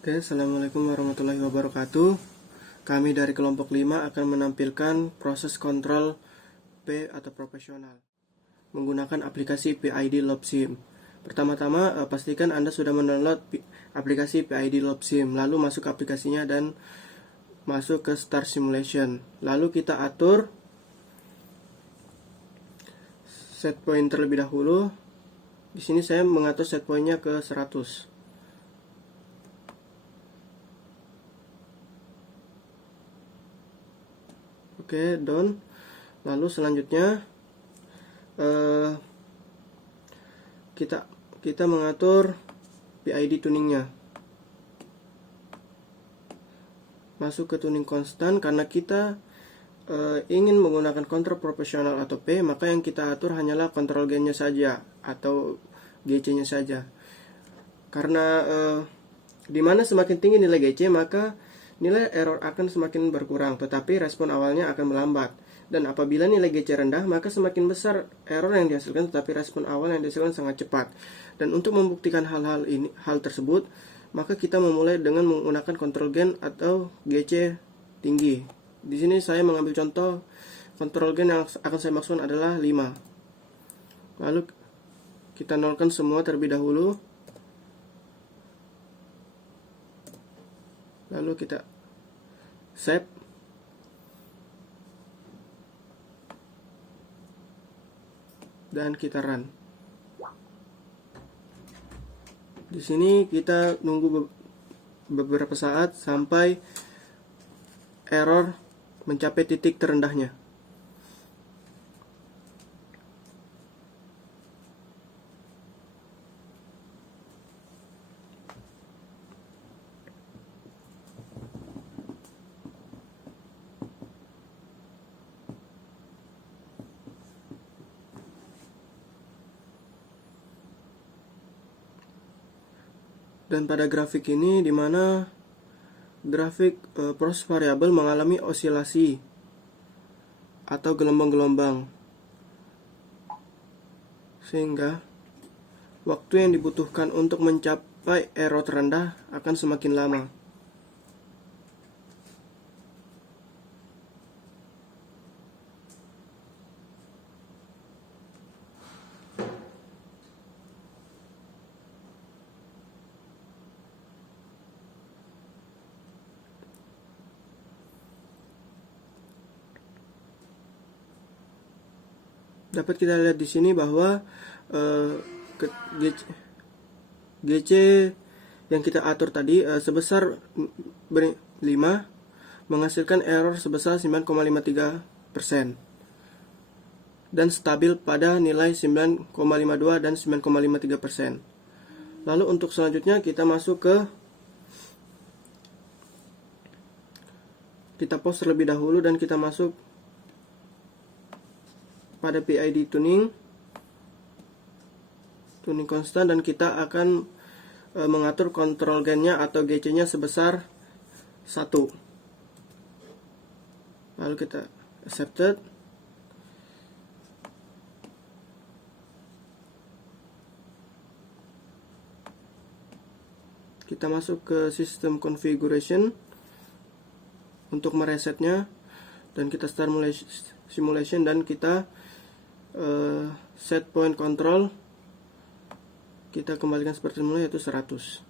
Oke, Assalamualaikum warahmatullahi wabarakatuh. Kami dari kelompok 5 akan menampilkan proses kontrol P atau profesional menggunakan aplikasi PID LobSim. Pertama-tama, pastikan Anda sudah mendownload aplikasi PID LobSim, lalu masuk ke aplikasinya dan masuk ke Start Simulation. Lalu kita atur set point terlebih dahulu. Di sini saya mengatur set point-nya ke 100. Oke, done. Lalu selanjutnya kita mengatur PID tuningnya. Masuk ke tuning konstan. Karena kita ingin menggunakan kontrol profesional atau P, maka yang kita atur hanyalah kontrol gain-nya saja atau GC-nya saja. Karena dimana semakin tinggi nilai GC, maka nilai error akan semakin berkurang, tetapi respon awalnya akan melambat. Dan apabila nilai GC rendah, maka semakin besar error yang dihasilkan, tetapi respon awal yang dihasilkan sangat cepat. Dan untuk membuktikan hal tersebut, maka kita memulai dengan menggunakan kontrol gain atau GC tinggi. Di sini saya mengambil contoh kontrol gain yang akan saya maksudkan adalah 5. Lalu kita nolkan semua terlebih dahulu. Lalu kita save. Dan kita run. Di sini kita nunggu beberapa saat sampai error mencapai titik terendahnya. Dan pada grafik ini dimana grafik proses variabel mengalami osilasi atau gelombang-gelombang, sehingga waktu yang dibutuhkan untuk mencapai error terendah akan semakin lama. Dapat kita lihat di sini bahwa GC yang kita atur tadi sebesar 5 menghasilkan error sebesar 9,53% dan stabil pada nilai 9,52 dan 9,53%. Lalu untuk selanjutnya kita masuk ke kita pause terlebih dahulu dan kita masuk pada PID tuning konstan, dan kita akan mengatur kontrol gain-nya atau GC-nya sebesar 1. Lalu kita accepted. Kita masuk ke system configuration untuk meresetnya, dan kita start simulation dan kita set point control kita kembalikan seperti semula, yaitu 100.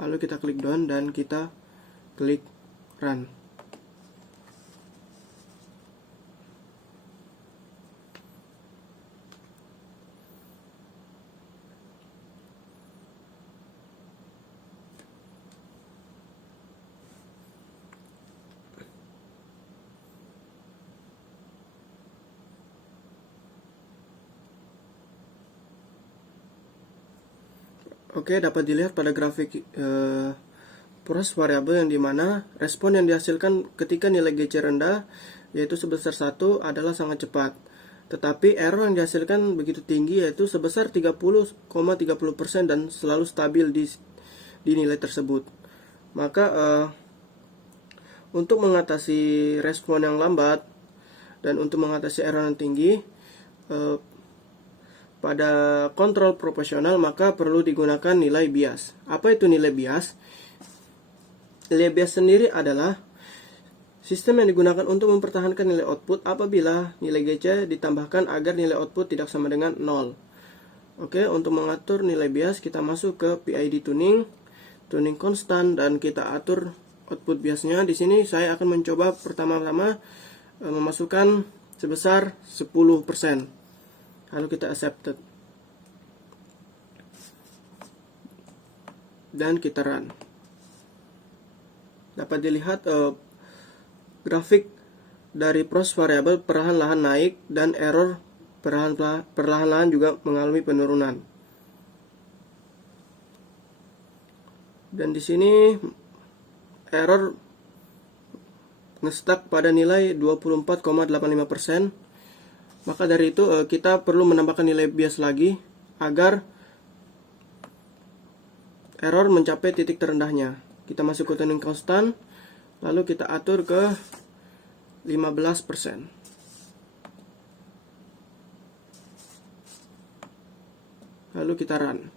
Lalu kita klik done dan kita klik run. Oke, dapat dilihat pada grafik proses variabel yang dimana respon yang dihasilkan ketika nilai GC rendah, yaitu sebesar 1, adalah sangat cepat. Tetapi error yang dihasilkan begitu tinggi, yaitu sebesar 30,30% dan selalu stabil di nilai tersebut. Maka untuk mengatasi respon yang lambat dan untuk mengatasi error yang tinggi, pada kontrol proporsional, maka perlu digunakan nilai bias. Apa itu nilai bias? Nilai bias sendiri adalah sistem yang digunakan untuk mempertahankan nilai output apabila nilai GC ditambahkan agar nilai output tidak sama dengan 0. Oke, untuk mengatur nilai bias kita masuk ke PID tuning, tuning konstan, dan kita atur output biasnya. Di sini saya akan mencoba pertama-tama memasukkan sebesar 10%. Lalu kita accepted. Dan kita run. Dapat dilihat grafik dari proses variabel perlahan-lahan naik dan error perlahan-lahan juga mengalami penurunan. Dan di sini error nge-stuck pada nilai 24,85%. Maka dari itu kita perlu menambahkan nilai bias lagi agar error mencapai titik terendahnya. Kita masuk ke tuning konstan, lalu kita atur ke 15%. Lalu kita run.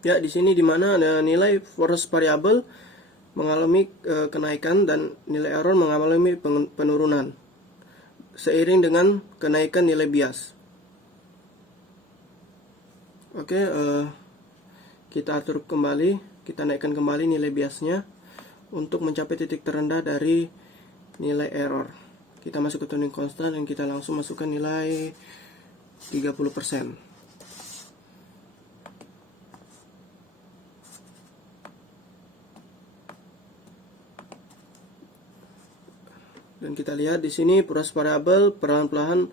Ya, di sini dimana ada nilai force variable mengalami kenaikan dan nilai error mengalami penurunan seiring dengan kenaikan nilai bias. Oke, kita atur kembali, kita naikkan kembali nilai biasnya untuk mencapai titik terendah dari nilai error. Kita masuk ke tuning konstan dan kita langsung masukkan nilai 30%. Dan kita lihat di sini proses variabel perlahan-lahan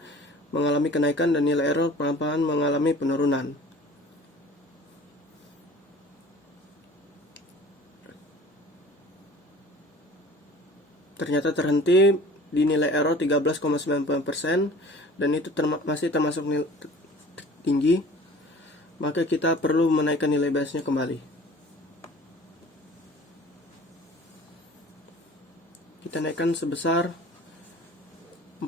mengalami kenaikan dan nilai error perlahan-lahan mengalami penurunan. Ternyata terhenti di nilai error 13,90% dan itu masih termasuk tinggi. Maka kita perlu menaikkan nilai biasnya kembali. Kita naikkan sebesar 40%.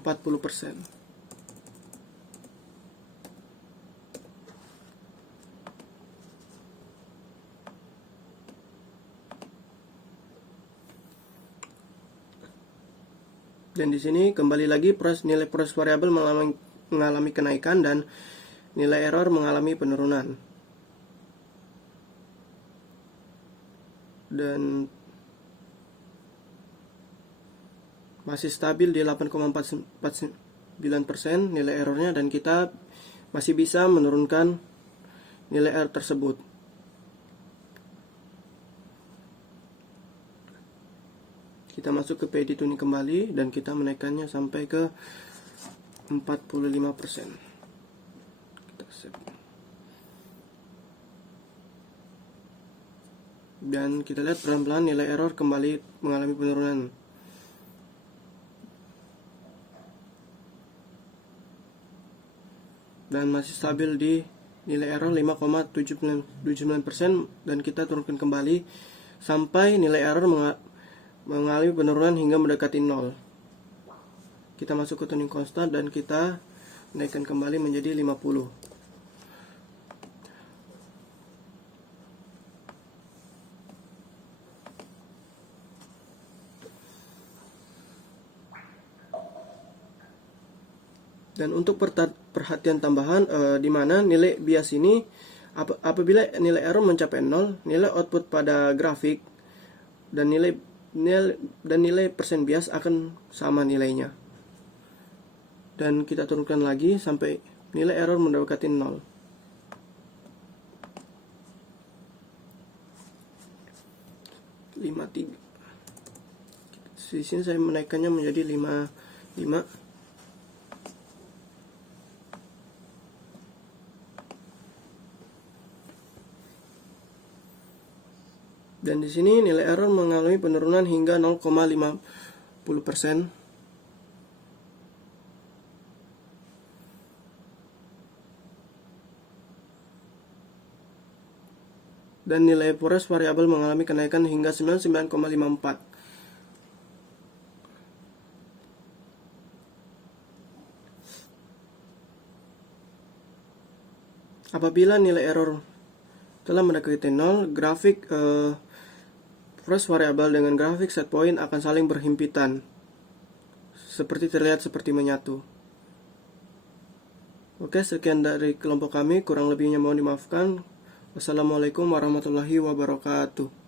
Dan di sini kembali lagi nilai proses variabel mengalami kenaikan dan nilai error mengalami penurunan. Dan masih stabil di 8,49% nilai errornya, dan kita masih bisa menurunkan nilai error tersebut. Kita masuk ke PID tuning kembali dan kita menaikkannya sampai ke 45%. Kita save. Dan kita lihat pelan-pelan nilai error kembali mengalami penurunan. Dan masih stabil di nilai error 5,79% dan kita turunkan kembali sampai nilai error mengalami penurunan hingga mendekati 0. Kita masuk ke tuning konstan dan kita naikkan kembali menjadi 50. Dan untuk perhatian tambahan di mana nilai bias ini apabila nilai error mencapai 0, nilai output pada grafik dan nilai persen bias akan sama nilainya. Dan kita turunkan lagi sampai nilai error mendekati 0. Di sini saya menaikkannya menjadi 55. Dan di sini nilai error mengalami penurunan hingga 0,50%. Dan nilai force variabel mengalami kenaikan hingga 99,54. Apabila nilai error telah mendekati 0, grafik first variable dengan grafik set point akan saling berhimpitan, seperti terlihat seperti menyatu. Oke, sekian dari kelompok kami, kurang lebihnya mohon dimaafkan. Wassalamualaikum warahmatullahi wabarakatuh.